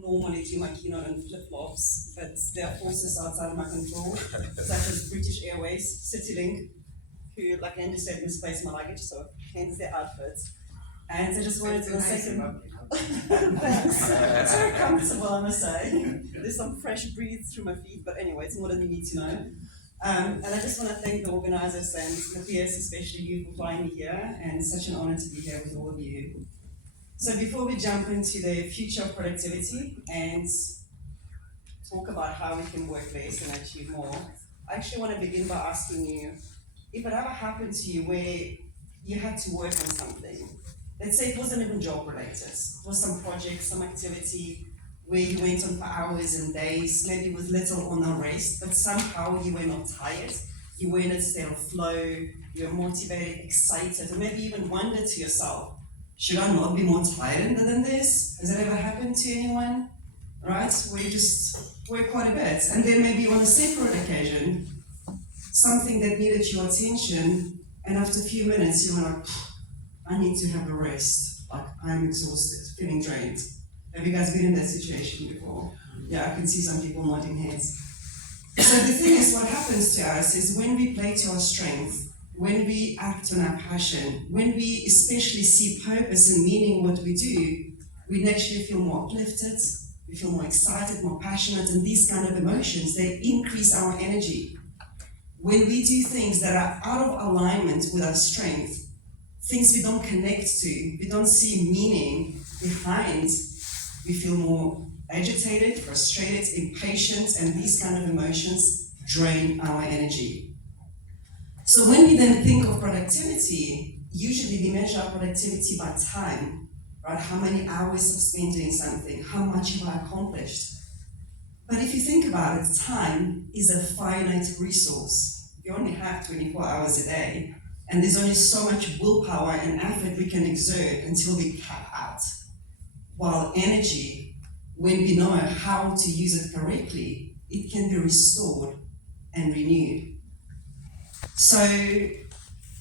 normally do my keynote in flip-flops, but there are forces outside of my control, such as British Airways, CityLink, who, like Andy said, misplaced my luggage, so hence their outfits. And so I just wanted to Thanks. It's very comfortable, I must say. There's some fresh breeze through my feet, but anyway, it's more than you need to know. And I just want to thank the organizers and Matthias, especially you, for flying me here, and it's such an honor to be here with all of you. So before we jump into the future of productivity and talk about how we can work less and achieve more, I actually want to begin by asking you, if it ever happened to you where you had to work on something, let's say it wasn't even job related, it was some project, some activity where you went on for hours and days, maybe with little or no rest, but somehow you were not tired, you were in a state of flow, you were motivated, excited, or maybe even wondered to yourself, should I not be more tired than this? Has that ever happened to anyone? Right? Where you just work quite a bit. And then maybe on a separate occasion, something that needed your attention, and after a few minutes you were like, I need to have a rest. Like, I'm exhausted, feeling drained. Have you guys been in that situation before? Yeah, I can see some people nodding heads. So the thing is, what happens to us is when we play to our strength, when we act on our passion, when we especially see purpose and meaning in what we do, we naturally feel more uplifted, we feel more excited, more passionate, and these kind of emotions, they increase our energy. When we do things that are out of alignment with our strength, things we don't connect to, we don't see meaning behind, we feel more agitated, frustrated, impatient, and these kind of emotions drain our energy. So when we then think of productivity, usually we measure our productivity by time, right? How many hours I've spent doing something, how much have I accomplished? But if you think about it, time is a finite resource. You only have 24 hours a day, and there's only so much willpower and effort we can exert until we cap out. While energy, when we know how to use it correctly, it can be restored and renewed. So,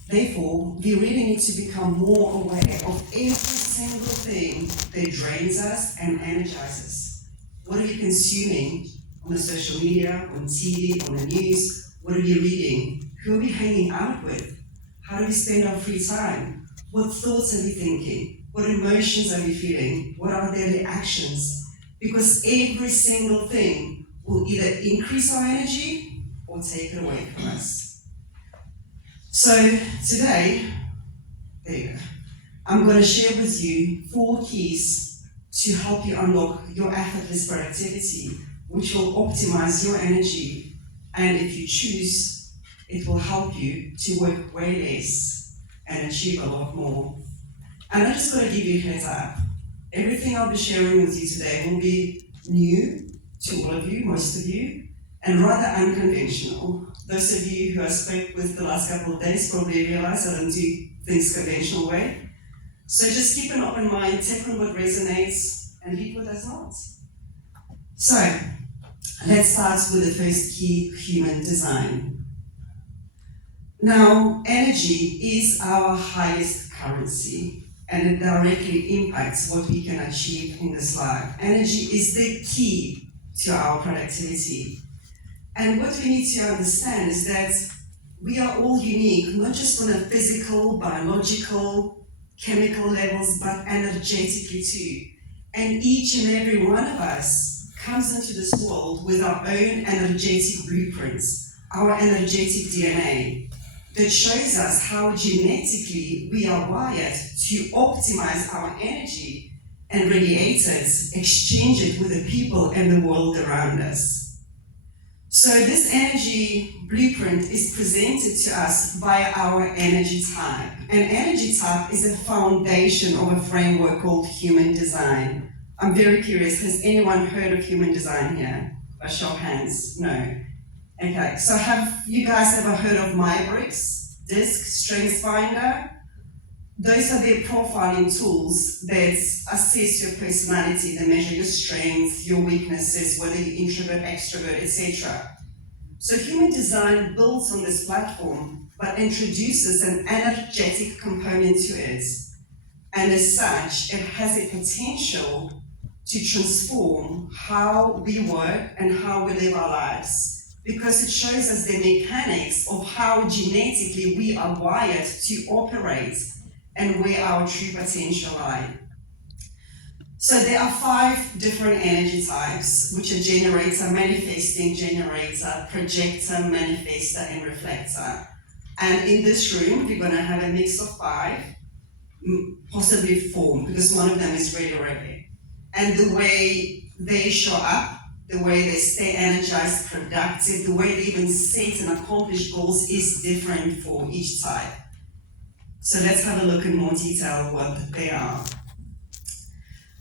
therefore, we really need to become more aware of every single thing that drains us and energizes us. What are we consuming on the social media, on TV, on the news? What are we reading? Who are we hanging out with? How do we spend our free time? What thoughts are we thinking? What emotions are we feeling? What are our daily actions? Because every single thing will either increase our energy or take it away from us. So today, there you go. I'm going to share with you 4 keys to help you unlock your effortless productivity, which will optimize your energy, and if you choose, it will help you to work way less and achieve a lot more. And I'm just going to give you a heads up. Everything I'll be sharing with you today will be new to all of you, most of you, and rather unconventional. Those of you who I spoke with the last couple of days probably realize I don't do things conventional way. So just keep an open mind, take on what resonates, and leave what does not. So, let's start with the first key, human design. Now, energy is our highest currency, and it directly impacts what we can achieve in this life. Energy is the key to our productivity. And what we need to understand is that we are all unique, not just on a physical, biological, chemical levels, but energetically too. And each and every one of us comes into this world with our own energetic blueprints, our energetic DNA, that shows us how genetically we are wired to optimize our energy and radiate it, exchange it with the people and the world around us. So this energy blueprint is presented to us via our energy type. And energy type is a foundation of a framework called human design. I'm very curious, has anyone heard of human design here? By show of hands? No. Okay, so have you guys ever heard of Mybricks, DISC, StrengthsFinder? Those are the profiling tools that assess your personality. They measure your strengths, your weaknesses, whether you're introvert, extrovert, etc. So human design builds on this platform, but introduces an energetic component to it. And as such, it has a potential to transform how we work and how we live our lives, because it shows us the mechanics of how genetically we are wired to operate and where our true potential lie. So there are 5 different energy types, which are generator, manifesting, generator, projector, manifestor, and reflector. And in this room, we're going to have a mix of 5, possibly 4, because one of them is really rare. And the way they show up, the way they stay energized, productive, the way they even set and accomplish goals is different for each type. So let's have a look in more detail what they are.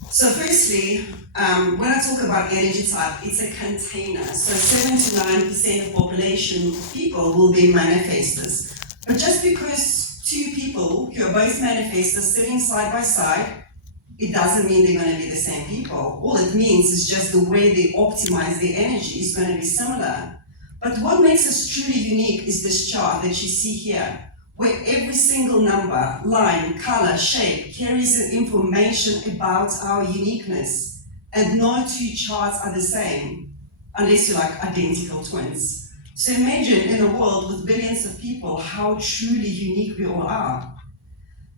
So firstly, when I talk about energy type, it's a container. So 7 to 9% of population people will be manifestors. But just because 2 people who are both manifestors sitting side by side, it doesn't mean they're going to be the same people. All it means is just the way they optimize the energy is going to be similar. But what makes us truly unique is this chart that you see here, where every single number, line, color, shape carries information about our uniqueness. And no 2 charts are the same, unless you're like identical twins. So imagine in a world with billions of people how truly unique we all are.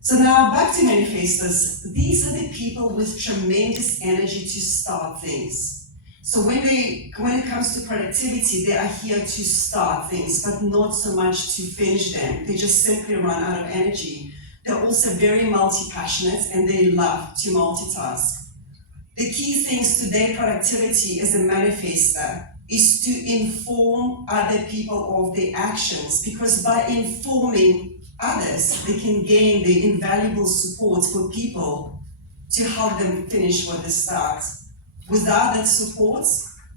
So now back to manifestors. These are the people with tremendous energy to start things. So when it comes to productivity, they are here to start things, but not so much to finish them. They just simply run out of energy. They're also very multi-passionate and they love to multitask. The key things to their productivity as a manifestor is to inform other people of their actions, because by informing others, they can gain the invaluable support for people to help them finish what they start. Without that support,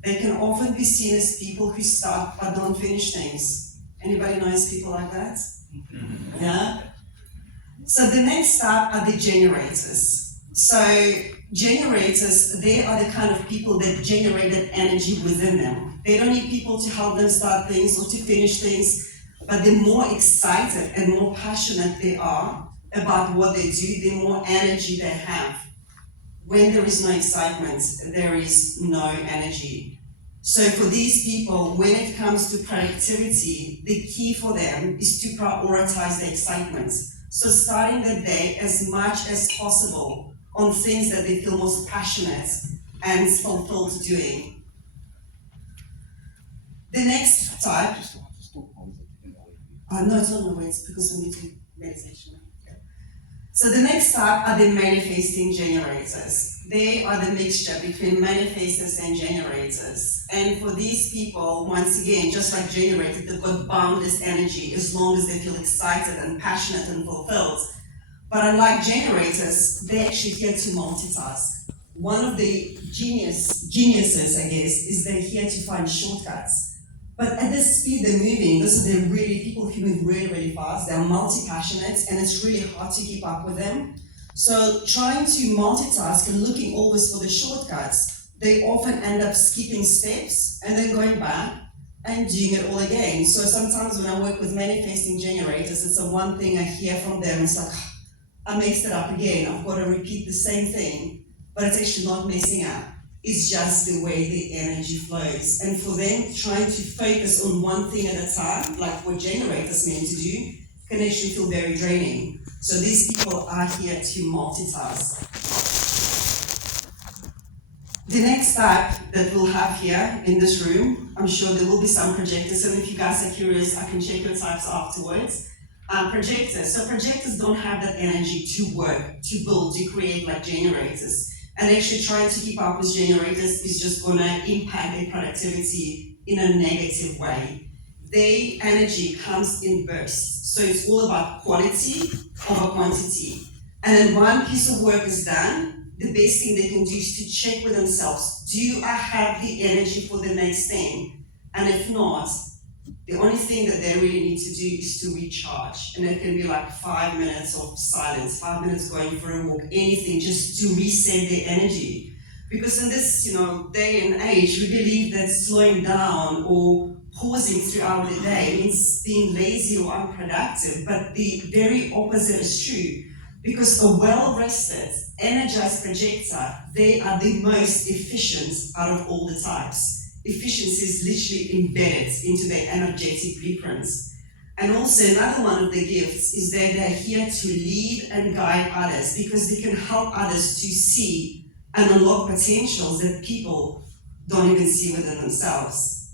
they can often be seen as people who start but don't finish things. Anybody knows people like that? Yeah? So the next up are the generators. So generators, they are the kind of people that generate that energy within them. They don't need people to help them start things or to finish things, but the more excited and more passionate they are about what they do, the more energy they have. When there is no excitement, there is no energy. So for these people, when it comes to productivity, the key for them is to prioritize the excitement. So starting the day as much as possible on things that they feel most passionate and fulfilled doing. The next type, no, it's not the it's because we need to meditation. Okay. So the next type are the manifesting generators. They are the mixture between manifestors and generators. And for these people, once again, just like generators, they've got boundless energy as long as they feel excited and passionate and fulfilled. But unlike generators, they're actually here to multitask. One of the geniuses, I guess, is they're here to find shortcuts. But at the speed they're moving, those are the people who move really, really fast. They're multi-passionate, and it's really hard to keep up with them. So trying to multitask and looking always for the shortcuts, they often end up skipping steps and then going back and doing it all again. So sometimes when I work with manifesting generators, it's the one thing I hear from them. It's like, I messed it up again. I've got to repeat the same thing, but it's actually not messing up. It's just the way the energy flows. And for them, trying to focus on one thing at a time, like what generators meant to do, can actually feel very draining. So these people are here to multitask. The next type that we'll have here in this room, I'm sure there will be some projectors, and if you guys are curious, I can check your types afterwards. Projectors. So projectors don't have that energy to work, to build, to create like generators. And actually trying to keep up with generators is just going to impact their productivity in a negative way. Their energy comes in bursts. So it's all about quality over quantity. And then one piece of work is done, the best thing they can do is to check with themselves, do I have the energy for the next thing? And if not, the only thing that they really need to do is to recharge. And it can be like 5 minutes of silence, 5 minutes going for a walk, anything, just to reset their energy. Because in this, day and age, we believe that slowing down or pausing throughout the day means being lazy or unproductive. But the very opposite is true. Because a well-rested, energized projector, they are the most efficient out of all the types. Efficiency is literally embedded into their energetic blueprints. And also another one of the gifts is that they're here to lead and guide others because they can help others to see and unlock potentials that people don't even see within themselves.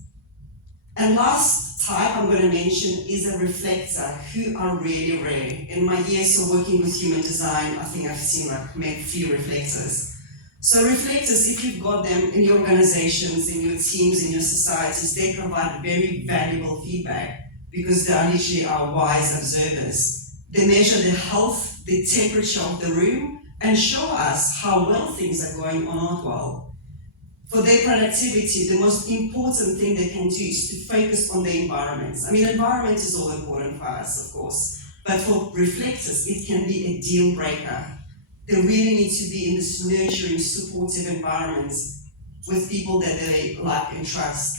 And last type I'm going to mention is a reflector, who are really rare. In my years of working with human design, I think I've seen like maybe few reflectors. So reflectors, if you've got them in your organizations, in your teams, in your societies, they provide very valuable feedback because they are literally our wise observers. They measure the health, the temperature of the room, and show us how well things are going or not well. For their productivity, the most important thing they can do is to focus on the environment. I mean, environment is all important for us, of course, but for reflectors, it can be a deal breaker. They really need to be in this nurturing, supportive environment with people that they like and trust.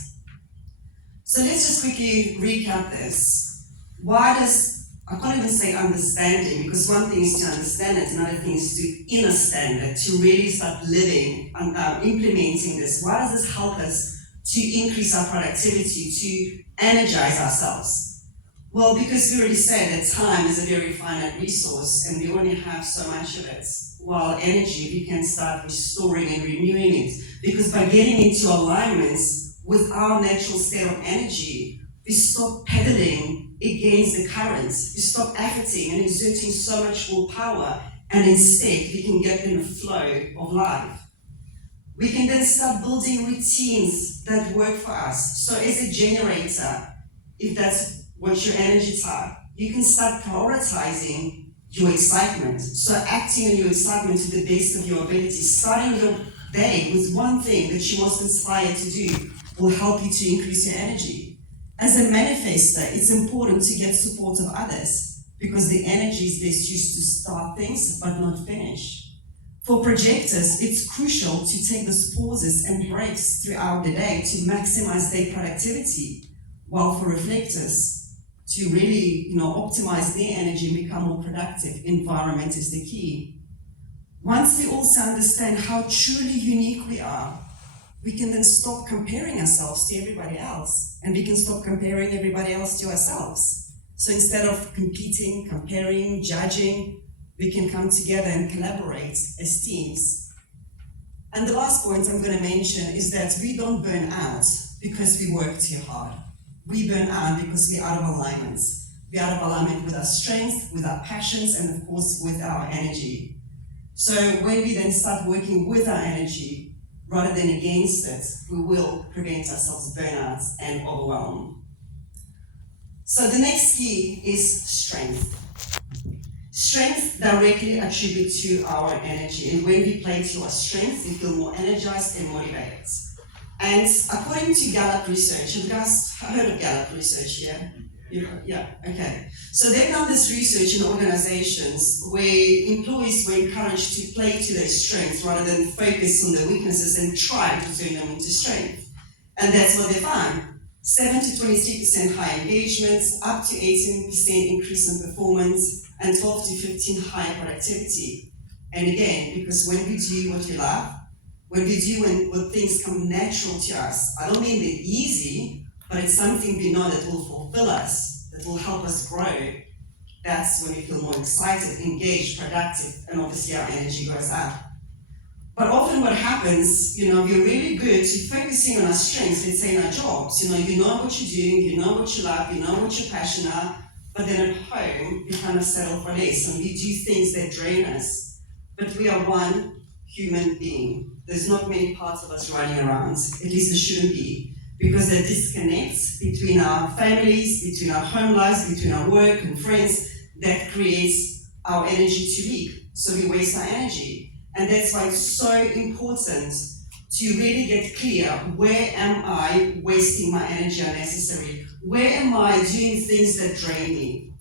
So let's just quickly recap this. Why does, I can't even say understanding, because one thing is to understand it, another thing is to understand it, to really start living and implementing this. Why does this help us to increase our productivity, to energize ourselves? Well, because we already said that time is a very finite resource and we only have so much of it. While energy, we can start restoring and renewing it. Because by getting into alignment with our natural state of energy, we stop pedaling against the currents. We stop efforting and exerting so much more power, and instead we can get in the flow of life. We can then start building routines that work for us. So as a generator, if that's what your energy type, you can start prioritizing your excitement. So acting on your excitement to the best of your ability, starting your day with one thing that you're most inspired to do will help you to increase your energy. As a manifester, it's important to get support of others because the energy is best used to start things but not finish. For projectors, it's crucial to take those pauses and breaks throughout the day to maximize their productivity, while for reflectors, to really optimize their energy and become more productive, environment is the key. Once we also understand how truly unique we are, we can then stop comparing ourselves to everybody else, and we can stop comparing everybody else to ourselves. So instead of competing, comparing, judging, we can come together and collaborate as teams. And the last point I'm going to mention is that we don't burn out because we work too hard. We burn out because we're out of alignment. We're out of alignment with our strengths, with our passions, and of course with our energy. So when we then start working with our energy, rather than against it, we will prevent ourselves burnout and overwhelm. So the next key is strength. Strength directly attributed to our energy, and when we play to our strengths, we feel more energized and motivated. And according to Gallup research, have you guys heard of Gallup research here? Yeah, okay. So they've done this research in organizations where employees were encouraged to play to their strengths rather than focus on their weaknesses and try to turn them into strength. And that's what they found. 7 to 23% higher engagements, up to 18% increase in performance, and 12 to 15% higher productivity. And again, because when we do what we love, when things come natural to us, I don't mean they're easy, but it's something we know that will fulfill us, that will help us grow. That's when we feel more excited, engaged, productive, and obviously our energy goes up. But often what happens, we're really good to focusing on our strengths, let's say in our jobs. You know what you're doing, you know what you love, you know what you're passionate about, but then at home, we kind of settle for less and we do things that drain us. But we are one human being. There's not many parts of us running around, at least there shouldn't be, because the disconnects between our families, between our home lives, between our work and friends, that creates our energy to leak. So we waste our energy. And that's why it's so important to really get clear, where am I wasting my energy unnecessarily? Where am I doing things that drain me?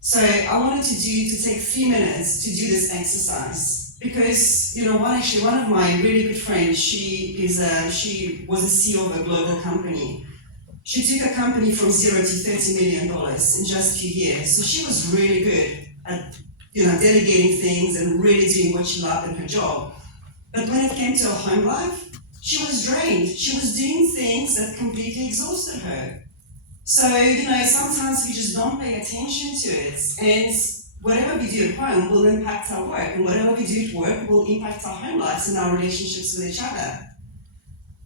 So I wanted to take 3 minutes to do this exercise. Because, one of my really good friends, she was a CEO of a global company. She took a company from 0 to $30 million in just a few years. So she was really good at, delegating things and really doing what she loved in her job. But when it came to her home life, she was drained. She was doing things that completely exhausted her. So, sometimes we just don't pay attention to it. And whatever we do at home will impact our work. And whatever we do at work will impact our home lives and our relationships with each other.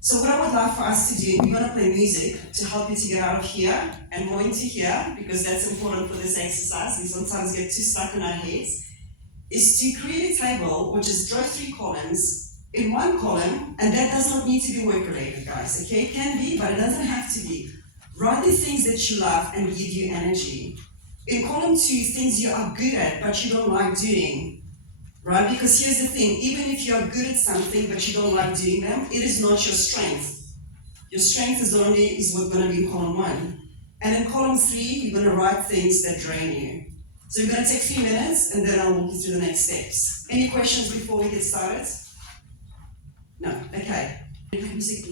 So what I would love for us to do, we're going to play music to help you to get out of here and more into here, because that's important for this exercise. We sometimes get too stuck in our heads, is to create a table or just draw 3 columns in one column, and that does not need to be work related, guys, okay? It can be, but it doesn't have to be. Write the things that you love and give you energy. In column 2, things you are good at but you don't like doing, right? Because here's the thing, even if you are good at something but you don't like doing them, it is not your strength. Your strength is what's going to be in column 1. And in column 3, you're going to write things that drain you. So we're going to take 3 minutes and then I'll walk you through the next steps. Any questions before we get started? No? Okay. Music.